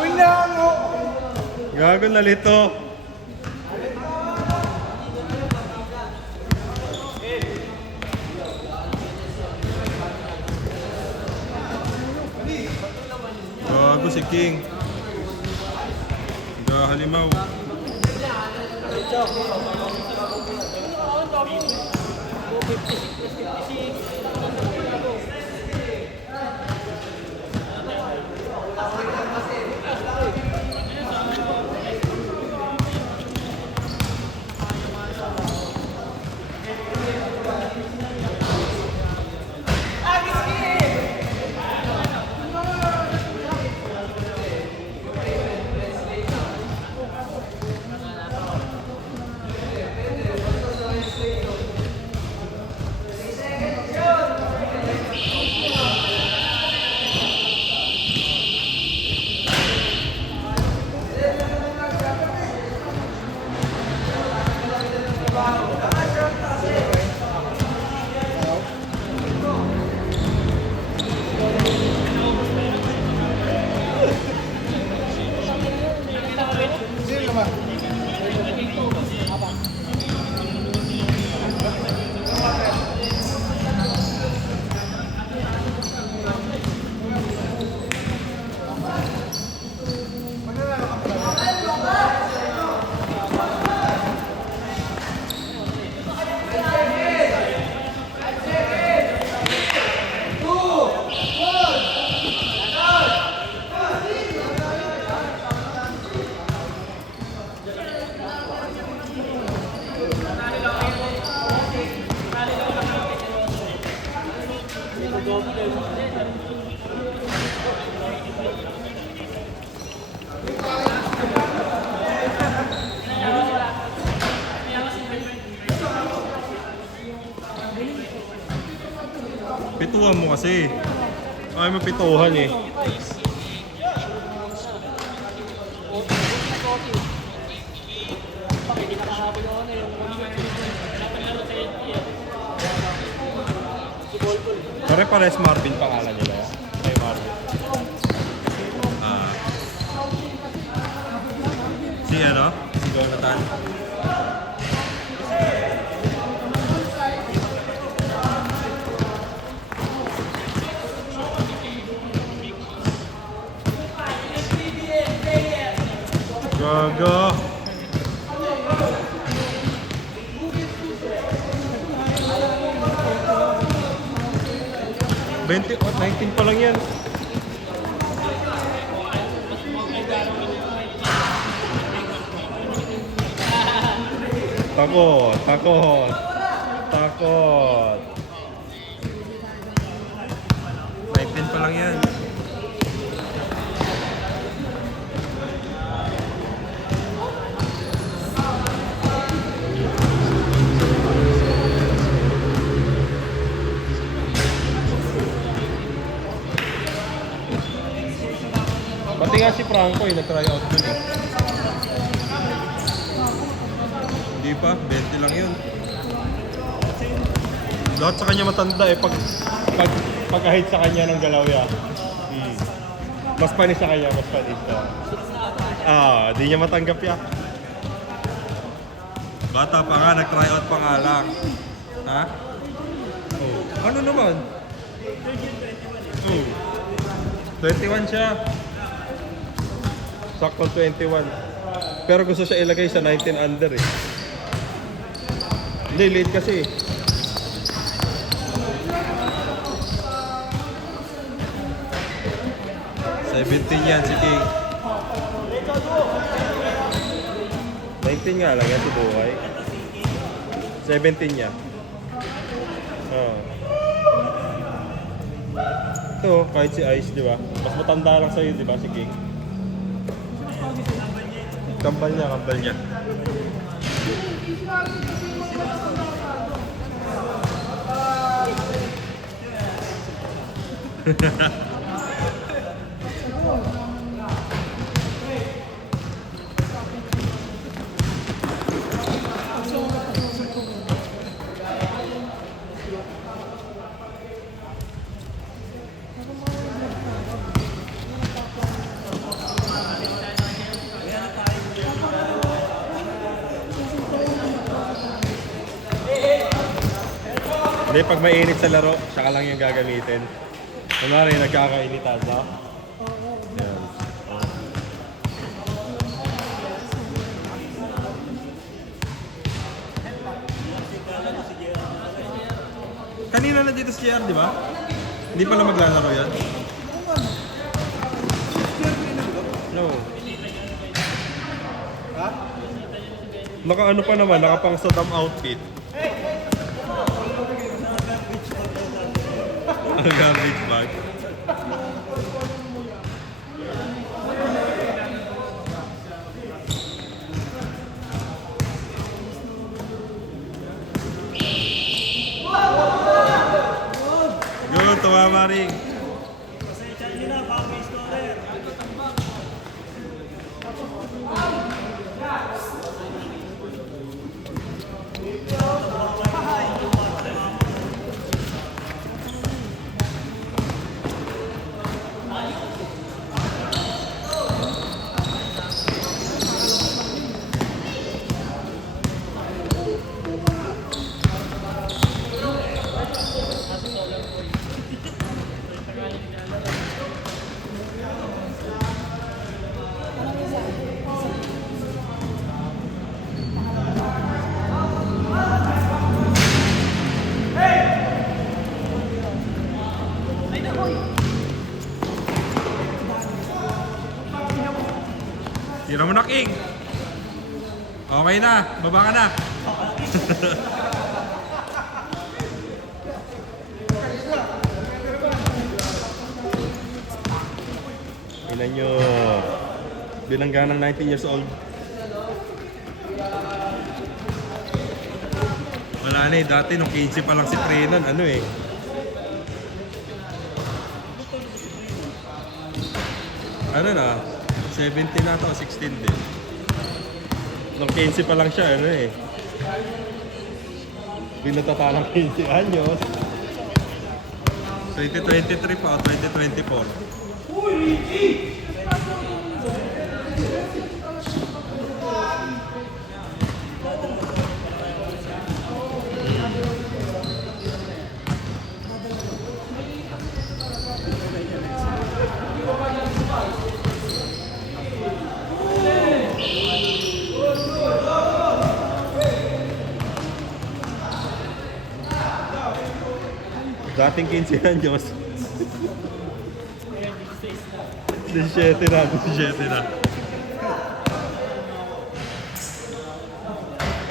Uy na mo! Gago na lito. Gago si King. Halimaw. Pituhan mo kasi. Ay, mapituhan eh. Pare-pares Marvin pangalan nila ya. Ay, Marvin. Si ano? Si Jonathan. Gaga. Oh, 19 pa lang yan. Takot, takot, takot. 19 pa lang yan. Pati nga si Franco nag-try out dun eh. Hindi pa, 20 lang yun. Lahat sa kanya matanda eh, pag-ahit sa kanya ng galaw ya. Mas panis sa kanya, mas panis. Di niya matanggap ya. Bata pa nga, nag-try out pa nga lang. Ha? Oh. Ano naman? 21 siya. Sakto 21. Pero gusto siya ilagay sa 19 under eh. Hindi, late kasi. $17 yan si King. 19 nga lang yan si Buhay. 17 niya. Ito, kahit si Ice, di ba? Mas matanda lang sa'yo, di ba, si King? Kambal niya, kambal niya. Hindi, pag mainit sa laro, saka lang yung gagamitin. Kunwari, nagkakainitan, no? Yan. Kanina na dito si JR, di ba? Hindi pala maglalaro yan? No. Ha? Naka ano pa naman, naka pang Saddam outfit. Ang garbage bag. Good, tumama rin. Tira mo na, King. Okay na, baba ka na. Ilan nyo, bilangga ng 19 years old. Wala na eh, dati nung 15 pa lang si Trenon, ano eh. Ano na, 17 na ito o 16 din. Nung 15 pa lang siya, ano eh. Binutata ng 15 anyos. 2023 pa o 2024. Dating 15 anyos. 17 na, 17 na.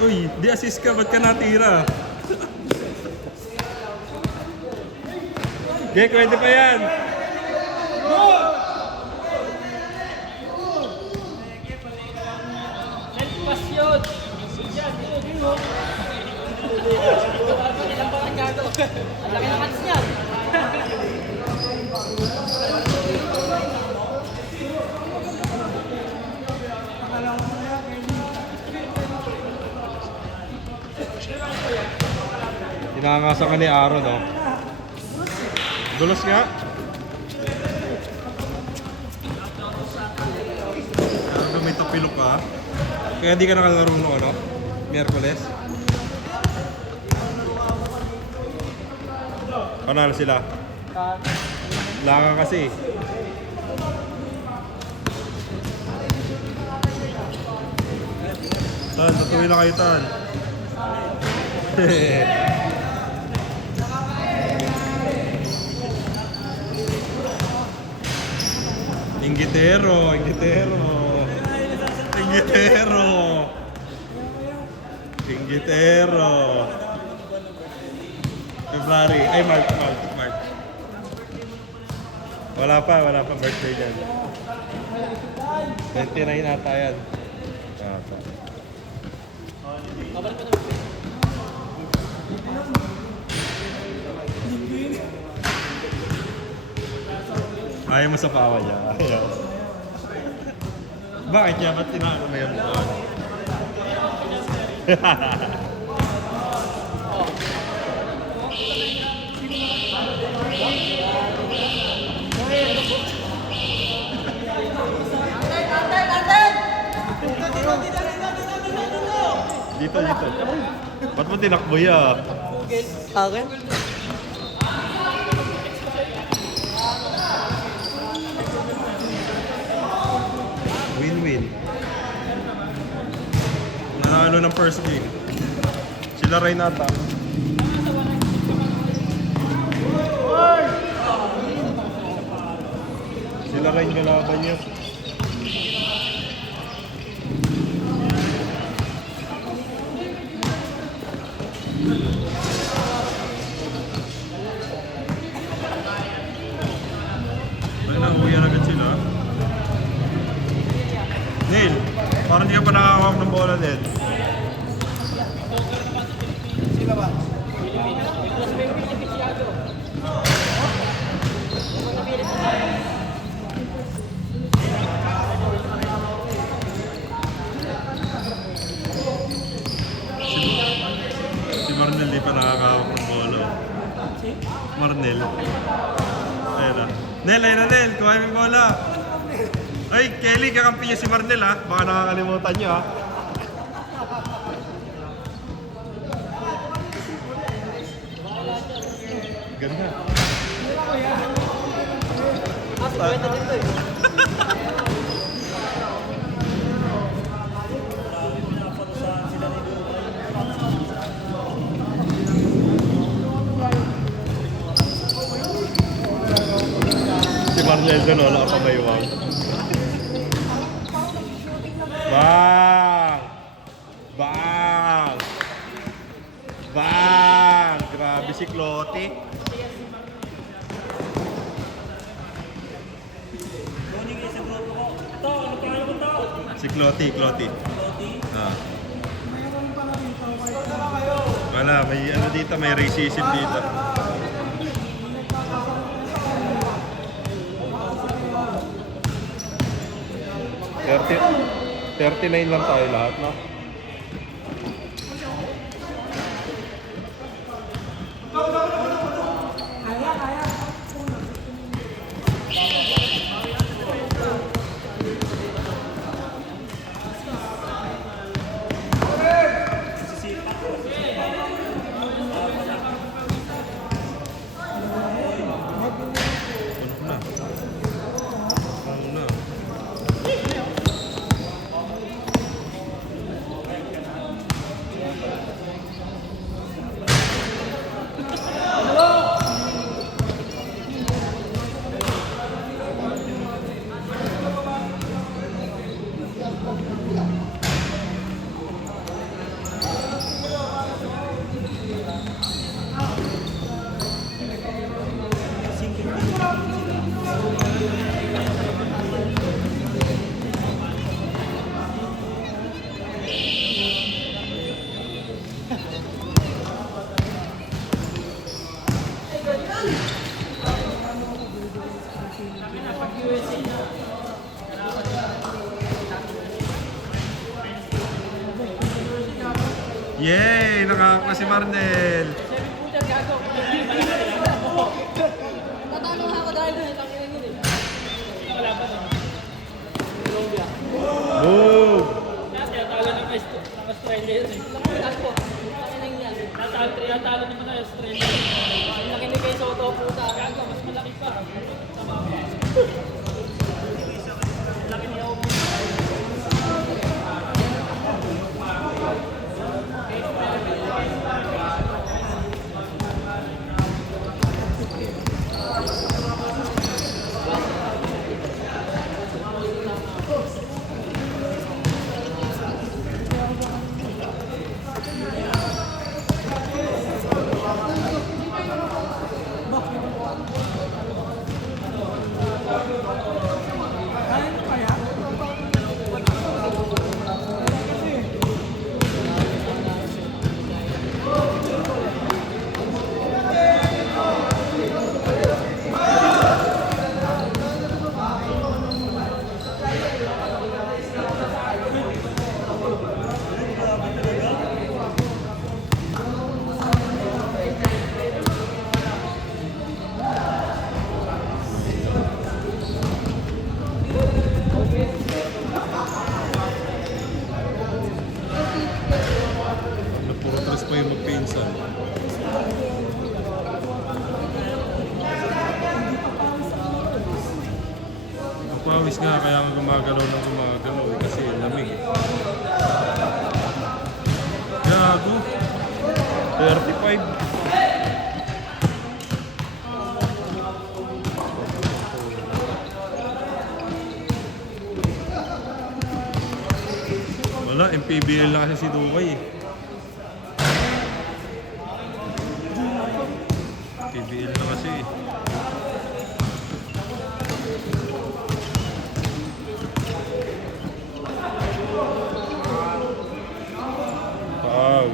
Uy, di assist ka, ba't ka natira? Okay, kwente pa yan. Pasyon! Yan, dito. Ilang barangado. Ang laki ng kats niyan. Tinangasan ka ni Aaron, no? Dulos nga. Ano, may tapilok ka? Kaya di ka nakalaro no, ano? Miyerkules? Panalo sila. Langan kasi. Tan, tatuloy na kayo, Tan. Inggitero, inggitero. Inggitero. Inggitero. February. Ay, March. Wala pa birthday dyan. 29 ata yan. Ayaw mo sa pawa niya. Ayaw. Bakit niya? Ba't tinako mo yun? Dito. Ba't mo tinakbo ya? Google. Akin? Win-win. Nanalo ng first game. Sila rin nata. Sila rin galaban niya. Ay na, uwi na agad sila. Neil, parang di ka pa nakakawak ng bola, Neil. Mas may beneficiado. Si Marnel di pa nakakawak ng bola. Marnel. Ayun na. Nel, ayun na Nel, kuha mo yung bola. Ay, Kelly, kakampi niya si Marnel ha. Baka nakakalimutan niyo ha. Ganda. Pwede dito eh. Si Marnel doon, wala ka pa maywang. Bang! Bang! Bang! Grabe si Clotty. Si Clotty, Clotty. Ah. Wala, may ano dito, may racism dito. Thirty 39 lang tayo lahat, no? Ano na? Ano na? Yay! Nakakapa si Marnel! Tatalo nga ako dahil doon. Tangin yun eh. Wala pa doon. Colombia. Move! Tinatalo ng Australia yun eh. Ako. Tangin yan. Tinatalo naman ng Australia. Ang laki ni kay Soto puta. Gago, mas malaki pa. Laki ni Omo. Malinis nga, kaya nga gumagalaw ng gumagalaw eh, kasi lamig eh. Gago. 35. Wala, MPBL na kasi si Dubai eh. MPBL na kasi eh. Wow.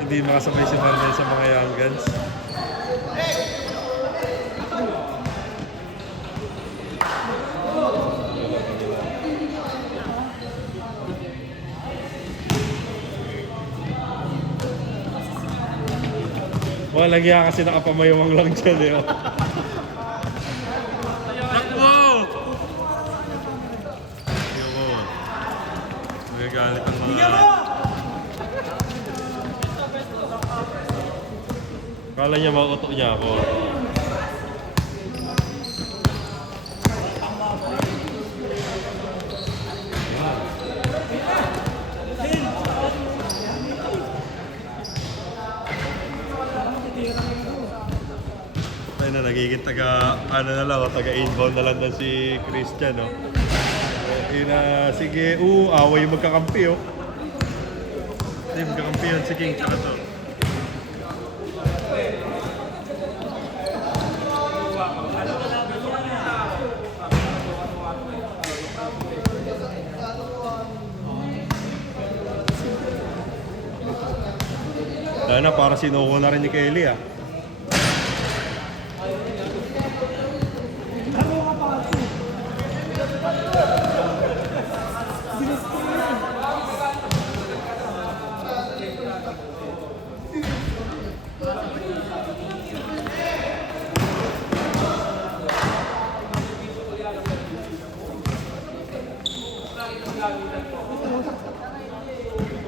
Hindi makasabay si Marnel sa mga young guns. Walang iya kasi nakapamayawang lang dyan eh. Oh. Takbo! Ayoko. Magagalit ang mga... Kala niya mauto niya ako. Ay na, nagiging taga, ano na lang, taga inbound na lang na si Christian, no? Sige, away yung magkakampi, oh. Hindi, magkakampi yun si King, tsaka to. Dahil na, para sinuko na rin ni Kelly, ah.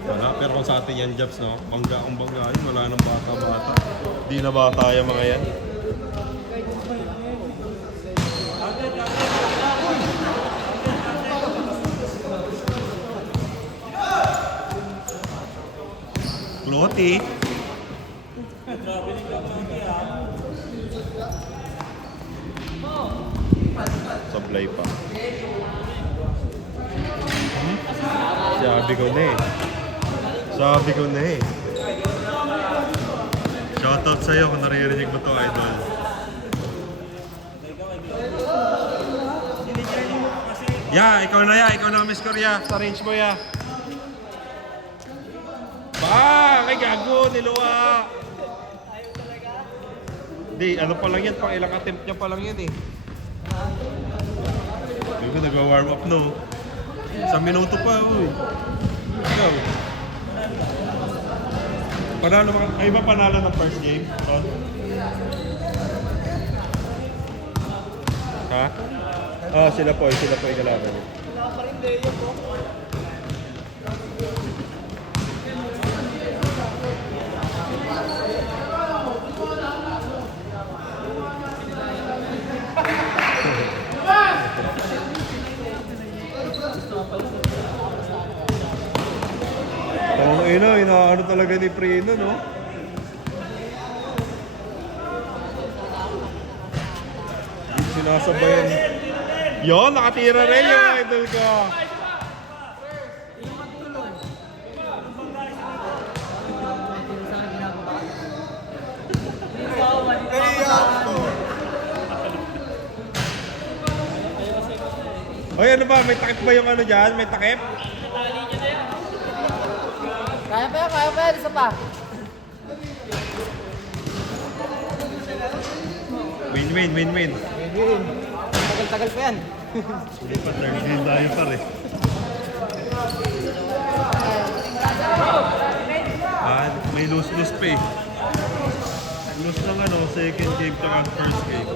Wala, pero kung sa atin yan, Jobs, no? Bangga kung bangga yun, wala nang bata-bata. Di na bata yung mga yan. Kloti. Supply pa. Sabi ko na eh. Sabi ko na eh. Shoutout sa'yo kung naririnig mo to, idol. Ikaw na ya. Ikaw na kami score ya. Sa range mo ya. Ay gago, niluwa. Di, ano pa lang yan, pang ilang attempt niya pa lang yan eh. Hindi ko nag-warm up no. Sa minuto pa, uy. Ikaw. Panalo ka, ay ba panalo ng first game? Ton? Ha? Sila po yung kalaban. Wala pa rin Leo po. Inaano talaga ni Prino, no? Sinasabayan. Yon, nakatira rin yung idol ko. Oy, ano ba? May takip ba yung ano dyan? May takip? Kaya pa yan. Isa pa. Win. Tagal pa yan. Hindi pa, third game tayo pa rin. May lose pa eh. Lose ng second game tsaka first game.